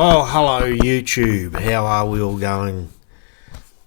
Oh, hello YouTube. How are we all going?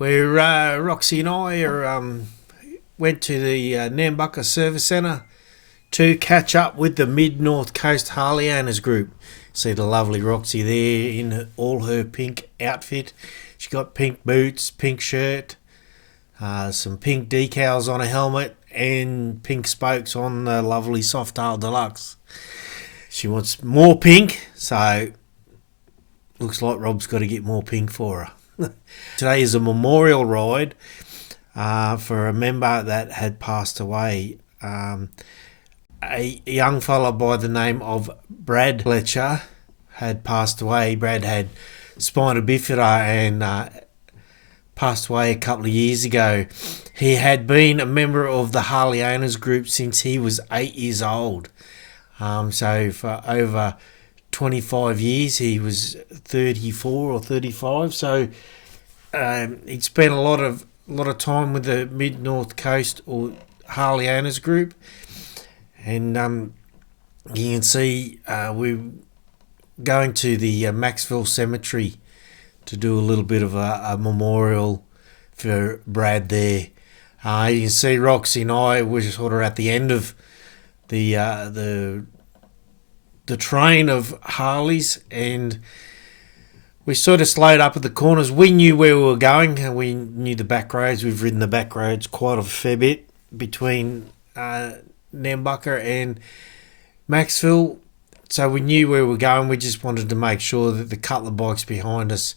We're Roxy and I went to the Nambucca Service Centre to catch up with the Mid North Coast Harley owners group. See the lovely Roxy there in all her pink outfit. She got pink boots, pink shirt, some pink decals on a helmet, and pink spokes on the lovely Softail Deluxe. She wants more pink, so looks like Rob's got to get more pink for her. Today is a memorial ride for a member that had passed away. A young fella by the name of Brad Fletcher had passed away. Brad had spina bifida and passed away a couple of years ago. He had been a member of the Harley owners group since he was 8 years old. So for over 25 years, he was 34 or 35. So he'd spent a lot of time with the Mid North Coast or Harley owners group, and you can see we're going to the Maxville Cemetery to do a little bit of a memorial for Brad there. You can see Roxy and I were sort of at the end of the train of Harleys, and we sort of slowed up at the corners. We knew where we were going, and we knew the back roads. We've ridden the back roads quite a fair bit between Nambucca and Maxville, so we knew where we were going. We just wanted to make sure that the couple of bikes behind us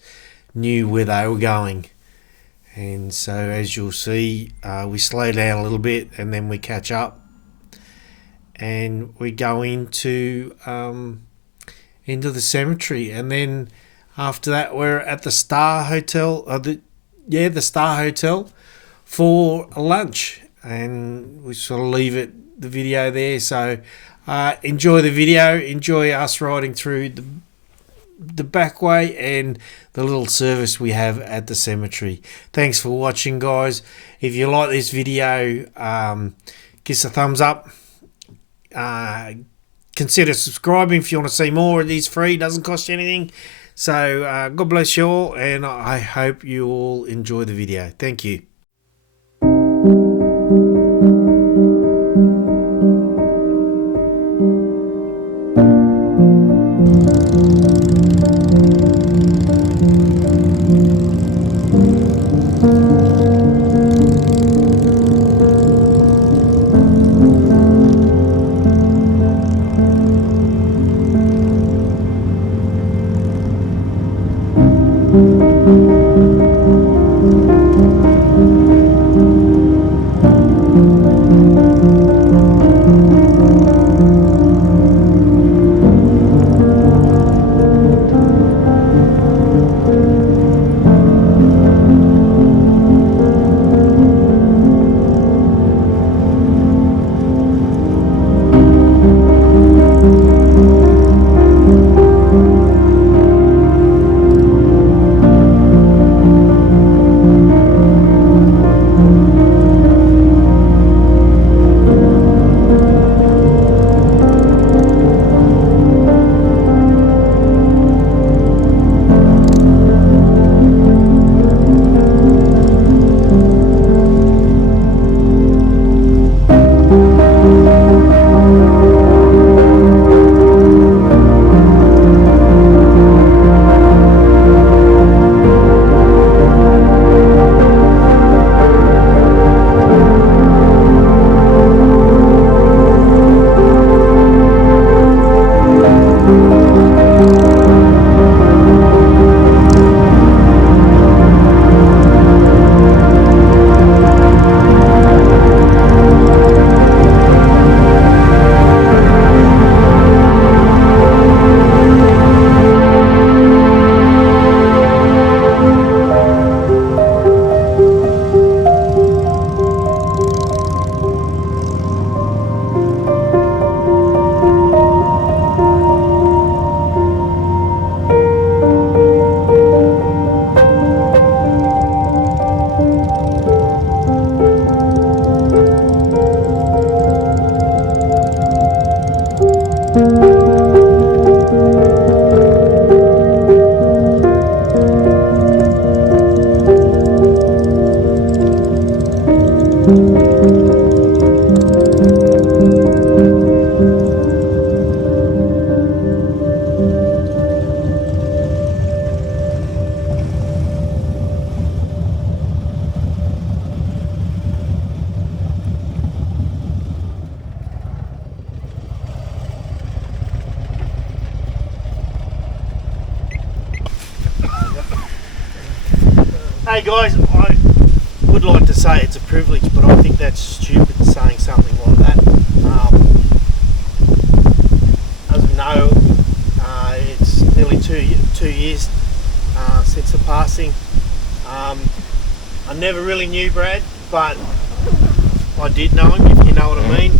knew where they were going. And so as you'll see, we slow down a little bit and then we catch up, and we go into the cemetery, and then after that we're at the Star Hotel, the Star Hotel for lunch, and we sort of leave the video there. So enjoy the video, enjoy us riding through the back way and the little service we have at the cemetery. Thanks for watching, guys. If you like this video, give us a thumbs up. Consider subscribing if you want to see more. It is free, doesn't cost you anything. So God bless you all, and I hope you all enjoy the video. Thank you. Hey guys, I would like to say it's a privilege, but I think that's stupid saying something like that. As we know, it's nearly two years since the passing. I never really knew Brad, but I did know him, if you know what I mean.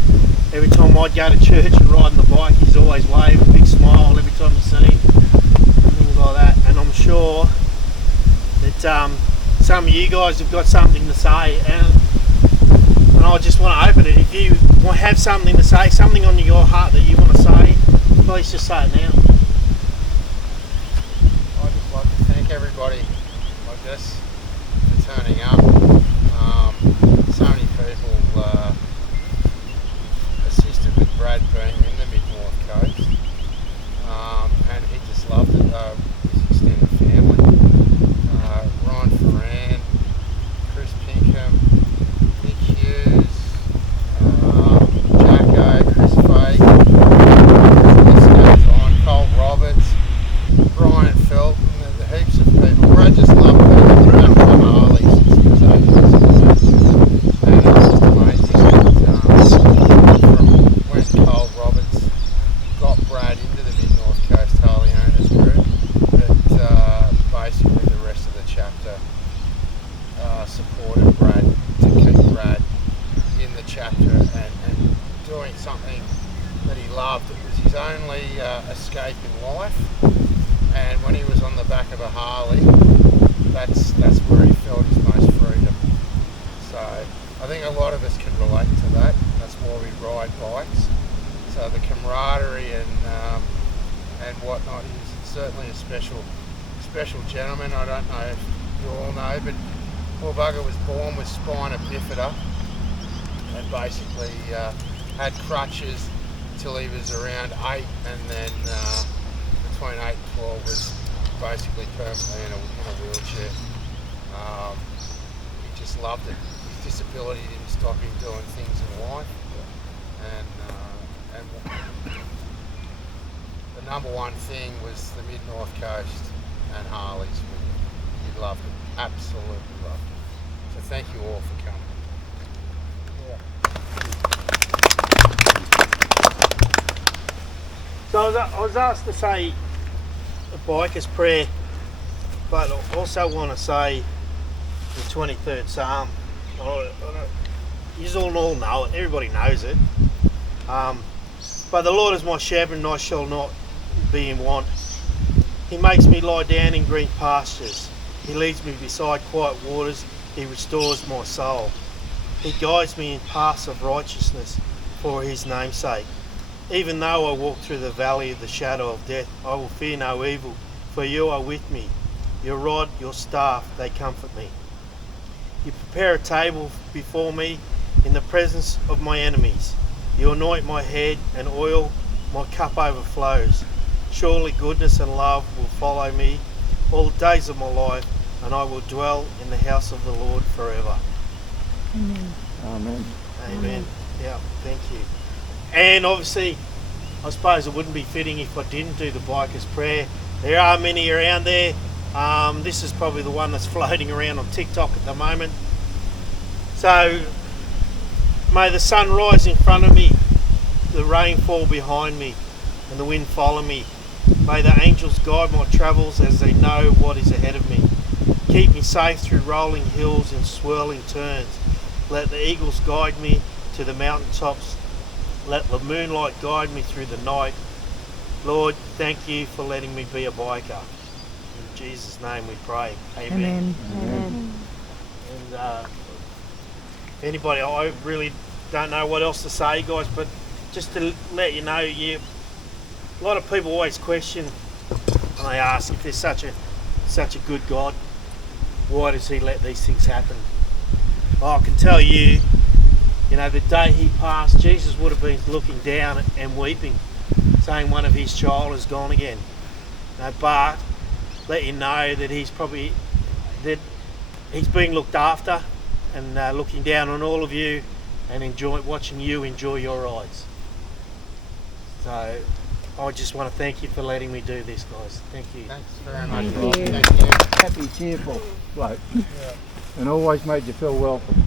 Every time I'd go to church and ride on the bike, he's always waving, a big smile every time you see him, and things like that. And I'm sure that some of you guys have got something to say, and I just want to open it. If you have something to say, something on your heart that you want to say, please just say it now. I'd just like to thank everybody like this for turning up. So many people assisted with Brad being in the Mid North Coast, and he just loved it though, his extended family. Ron Ferran, Chris Pinkham, Nick Hughes, Jacko, Chris Fake, this goes on, Cole Roberts, Brian Felton, the heaps of people. Brad just loved it. They're out on Harley since he was 8 years old. And it's just amazing that from when Cole Roberts got Brad into the Mid North Coast Harley Owners Group, that basically the rest of the chapter supported Brad to keep Brad in the chapter and doing something that he loved. It was his only escape in life, and when he was on the back of a Harley, that's where he felt his most freedom. So I think a lot of us can relate to that. That's why we ride bikes. So the camaraderie and whatnot, he's certainly a special gentleman. I don't know if you all know, but poor bugger was born with spina bifida and basically had crutches until he was around 8, and then between 8 and 12 was basically permanently in a wheelchair. He just loved it. His disability didn't stop him doing things in life, and the number one thing was the Mid North Coast and Harleys. He loved it, absolutely loved it. So thank you all for coming. So I was asked to say a biker's prayer, but I also want to say the 23rd Psalm. You all know it, everybody knows it. But the Lord is my shepherd and I shall not be in want. He makes me lie down in green pastures. He leads me beside quiet waters. He restores my soul. He guides me in paths of righteousness for his name's sake. Even though I walk through the valley of the shadow of death, I will fear no evil, for you are with me. Your rod, your staff, they comfort me. You prepare a table before me in the presence of my enemies. You anoint my head and oil, my cup overflows. Surely goodness and love will follow me all the days of my life, and I will dwell in the house of the Lord forever. Amen. Amen. Amen. Yeah, thank you. And obviously, I suppose it wouldn't be fitting if I didn't do the biker's prayer. There are many around there. This is probably the one that's floating around on TikTok at the moment. So, may the sun rise in front of me, the rain fall behind me, and the wind follow me. May the angels guide my travels as they know what is ahead of me. Keep me safe through rolling hills and swirling turns. Let the eagles guide me to the mountaintops. Let the moonlight guide me through the night. Lord, thank you for letting me be a biker. In Jesus' name we pray. Amen. Amen. And anybody, I really don't know what else to say, guys, but just to let you know, a lot of people always question, and they ask, if there's such a good God, why does he let these things happen? Well, I can tell you, the day he passed, Jesus would have been looking down and weeping, saying one of his child is gone again. But let you know that he's being looked after, and looking down on all of you and watching you enjoy your rides. So I just want to thank you for letting me do this, guys. Thank you. Thanks very much, Thank Rob. you. Thank you. happy, cheerful bloke. And always made you feel welcome.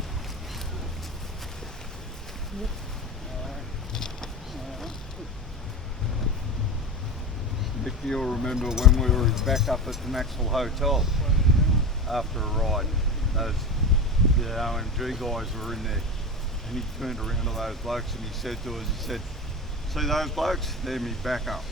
Nick, you'll remember when we were back up at the Maxwell Hotel after a ride. Those OMG guys were in there, and he turned around to those blokes and he said to us, he said, "See those blokes? They're me backup."